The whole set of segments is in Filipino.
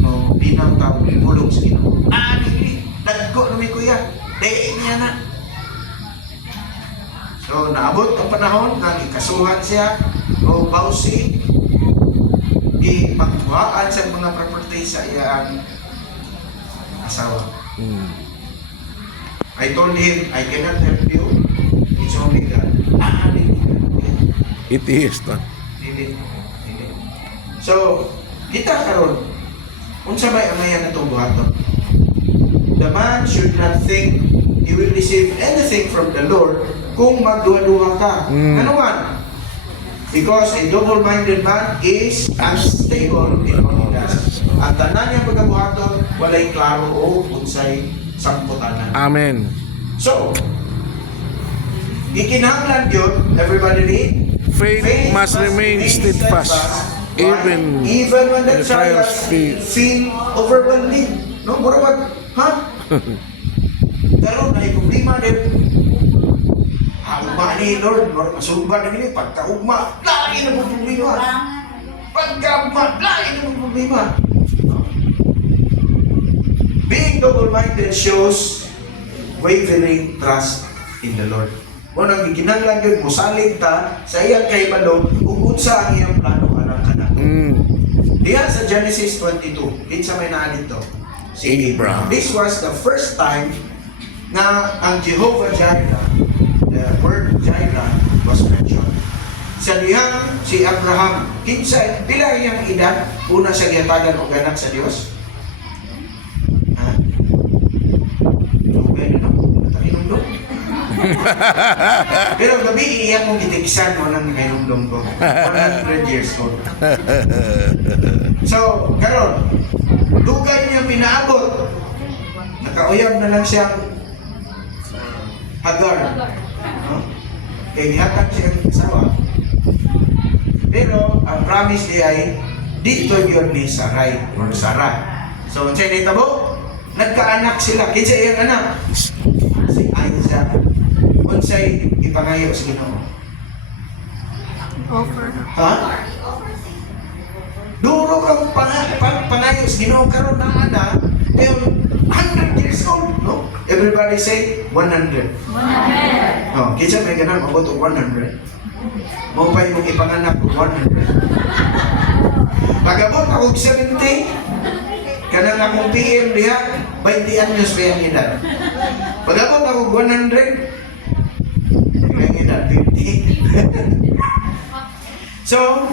No, di na tao bulog sa Ginoo. Dili dagko numi kuya. Dili niya na. So naabot ang panahon nga gikasuhan siya o bawsi gipangkuhaan sa mga property sa iyang asawa. I told him, I cannot help you. It's only God. It is na. Dili. So, kita karon unsa may amayan natong buhaton? The man should not think he will receive anything from the Lord kung magduha-duha ka. Ano man? Because a double-minded man is unstable in what he does. Ang tanan niyang pagkabuhaton, walay klaro o unsay sangputanan. Amen. So, ikinahanglan yun, everybody read? Faith must remain steadfast, even when the the trials trials feel overwhelming. No, mura wag, ha? Pero na problema din. Ugma ni Lord, masugba na nila, pagka-ugma, lagi na po problema. Pagka-ugma, lagi na po problema. Being double-minded shows wavering trust in the Lord. Kung nagkikinanglan yun, musalig ta sa iyang kaibalo, ug unsa ang iyang plano alang kana. Diyan sa Genesis 22, kinsa may naalit to? Si Abraham. This was the first time na ang Jehovah Jireh, the word Jireh was mentioned. Sa diyang si Abraham, kinsa pila iyang edad una sa gihatagan og anak sa Dios? Pero gabi iyan mong gitiksan mo nang nagayumdom ko. 100 years old. So, karon, dugay niya pinaabot. Nakauyab na lang siyang Hagar. No? Kaya gihatag siyang asawa. Pero, ang promise niya ay dito yun ni Sarai or Sarah. So, unsay nahitabo? Nagkaanak sila. Kinsa iyang anak? Si Isaac. Unsay ipangayo sa Ginoo? Offer. Ha? Duro kang pangayo sa Ginoo karon na ana, pero 100 years old, no? Everybody say 100. 100. Oh, kinsa may ganang mabot og 100? Mo pa imong ipanganak og 100. Pagabot ako og 70, kanang akong PM diha, 20 anyos pa yung edad. Pagabot ako og 100, edad 50. So,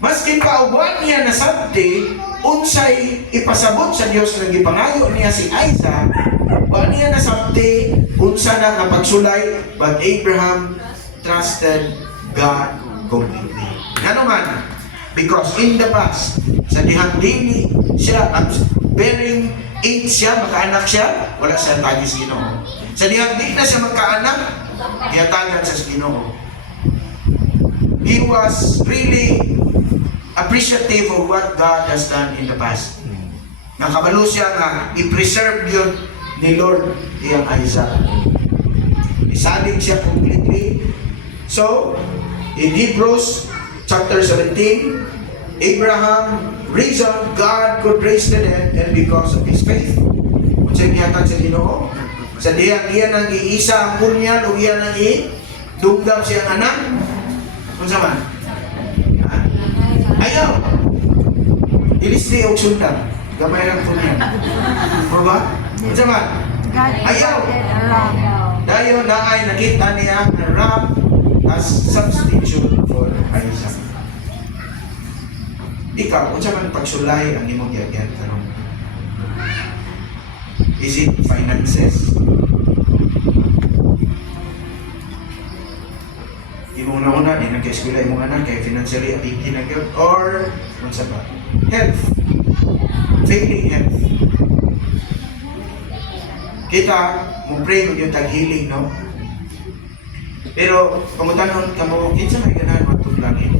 maskin pa uban niya na sabti, unsay ipasabot sa Dios nga gipangayo niya si Isaac, wa niya na sabti unsa na kapagsulay, but Abraham trusted God completely. Ano man? Because in the past, sa dihang dini siya, bearing age siya, makaanak siya, wala siya tagi sa Ginoo. Sa dihang di na siya magkaanak, gihatagan sa Ginoo. He was really appreciative of what God has done in the past. Nakabalo siya nga i-preserve yun ni Lord iyang Isaac. Isalig siya completely. So, in Hebrews chapter 17, Abraham reasoned God could raise the dead, and because of his faith, kung siya gihatag sa Ginoo, sa diyang iyan ang iisa ang bunyan o iyan ang i-dugdam siyang anak, kung man? Ayaw! Ilisli o sundang, gamay lang bunyan. O ba? Kung man? Ayaw! Dahil na ay nakita niya ang Ram as substitute for Isaac. Ikaw, kung man pagsulay ang imong yagyan karon? Is it finances? Imong nauna, di nag-eskwela imong anak, kaya financially at ikinagyan, or, kung sa ba? Health. Failing health. Kita, mong pray mo yung tag-healing, no? Pero, pamutanon ka mo, kinsa may ganahan matuglangin?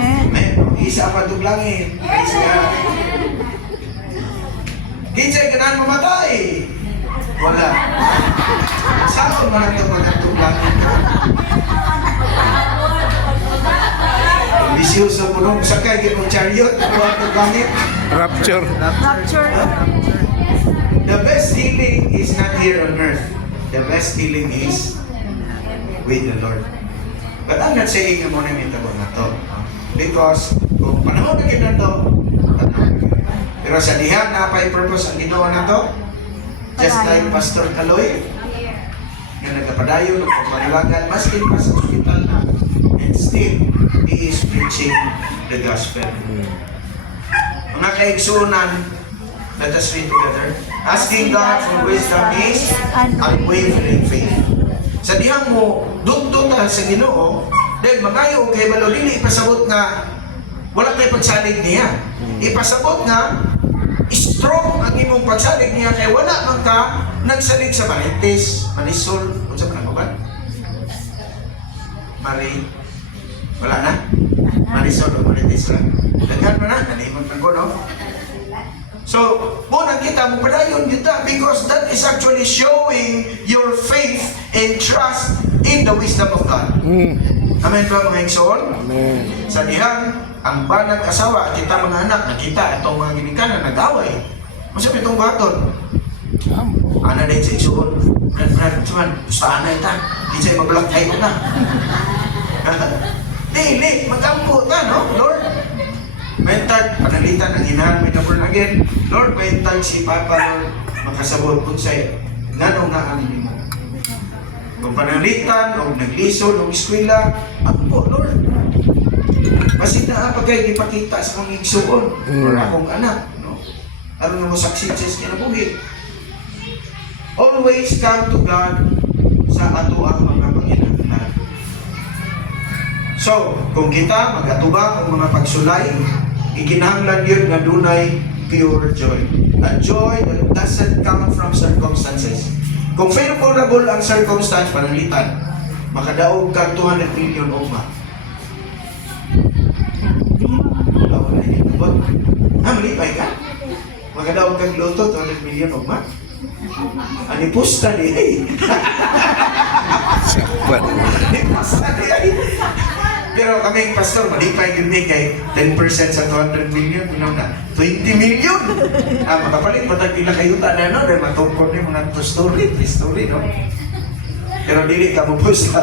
Amen. Isa pa tuglangin. Praise God. Kinsay ganahan mamatay? Wala. Saan man ang tuglangin ka? Ambisyoso mo nung sakay kayo ng chariot. Huwag mo gamit. Rapture. Rapture. The best healing is not here on earth. The best healing is with the Lord. But I'm not saying na muna yung tabo na to. Because kung panahon na kita to, pero sa dihan na pa-purpose ang ginawa na to, just like Pastor Kaloy, na nagkapadayo, nagpapaliwagan, maski pa sa hospital na, and still, he is preaching the gospel. Mga kaigsunan, let us read together. Asking God for wisdom is unwavering faith. Sa dihang mo, dugtong ta sa Ginoo, dahil magayo kay balolili, ipasabot nga, wala tayo pagsalig niya. Ipasabot nga, strong ang imong pagsalig niya, kaya wala man ka nagsalig sa Marites, Marisol, o sa Pananguban. Wala na? Marisol o Marites lang. Daghan mo na, nalimot man ko, no? So, muna kita mo padayon kita because that is actually showing your faith and trust in the wisdom of God. Amen ba mga igsoon? Amen. Sa dihang, ang banag asawa at kita mga anak, nakita itong mga ginikanan nag-away. Masabi itong baton. Ana din sa igsoon. Brad, cuman, gusto ana ita. Di sa'yo mablagay ko na. Dili, mag-ampo ka, no? Lord, Bentag, panalitan ang inahan may na again. Lord, bentag si Papa, Lord, makasabot po sa'yo. Ganong na ang mo. Kung panalitan, o naglisod, o eskwela, ako po, Lord. Kasi na pagkay ipakita sa mga igsuon, or akong anak, no? Ano na mo succeed sa kinabuhi. Always come to God sa ato ang mga panginahanglan. So, kung kita magatubang ang mga pagsulay, ikinahanglan yun na dunay pure joy. A joy that doesn't come from circumstances. Kung favorable ang circumstance, pananglitan, makadaog ka 200 million o ma. Wala na yung tubot. Malipay ka? Makadaog kang loto, 200 million o ma. Ani pusta di ay. Sakpan. Ani pusta di ay. Pero kaming pastor, malipay yun kay 10% sa 200 million, na 20 million! Makapalit, matag pila kayo na, no? Dahil matungkol niyo mga 2 story, 3 story, no? Pero dili ka mo pusta.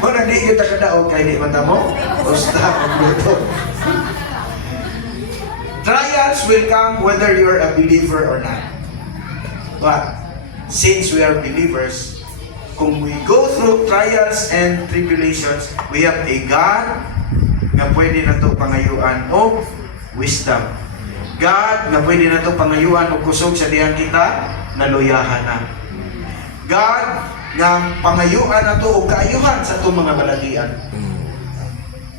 Kung hindi kita kadaog, kaya di mata mo, pusta o luto. Trials will come whether you're a believer or not. But, since we are believers, kung we go through trials and tribulations, we have a God na pwede na ito pangayuan o wisdom. God na pwede na ito pangayuan o kusog sa diyan kita na loyahan na. God na pangayuan na ito o kaayuhan sa itong mga balagian.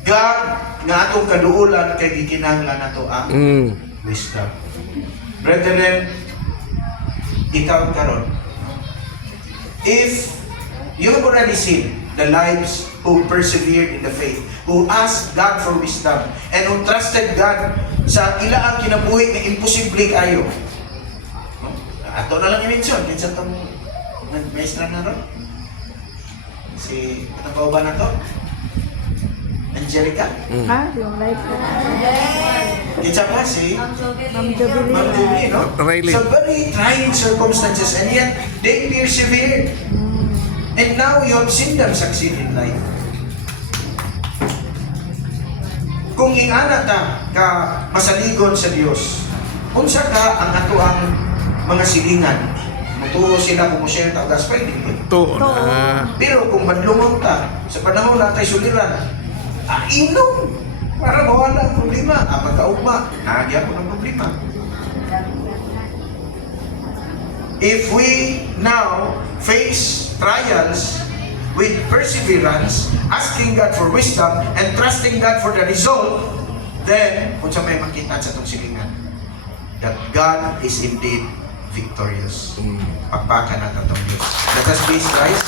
God na atong kaduulan kay gikinahanglan na ito ang wisdom. Brethren, ikaw karon, if you have already seen the lives who persevered in the faith, who asked God for wisdom, and who trusted God sa ilaang kinabuhi na imposible kayo. No? Ato na lang i-mention, kinsa itong maestra na ron? Si, katang ba na to? Angelica? Yung life ko. Kinsa pa si? Ma'am Jubilee. Ma'am Jubilee, no? Riley. So very trying circumstances, and yet they persevered. And now you have seen them succeed in life. Kung ingana ta ka masaligon sa Dios, unsa ka ang ato ang mga silingan, matuo sila kung siya ta gospel dili. To na. Pero kung madlungog ta sa panahon na tay suliran, inom para mawala ang problema. Pagkaugma, naagya ko ng problema. If we now face trials with perseverance, asking God for wisdom, and trusting God for the result, then, kung sa may makita sa itong silingan, that God is indeed victorious. Pagpaka natin itong Diyos. Let us please rise.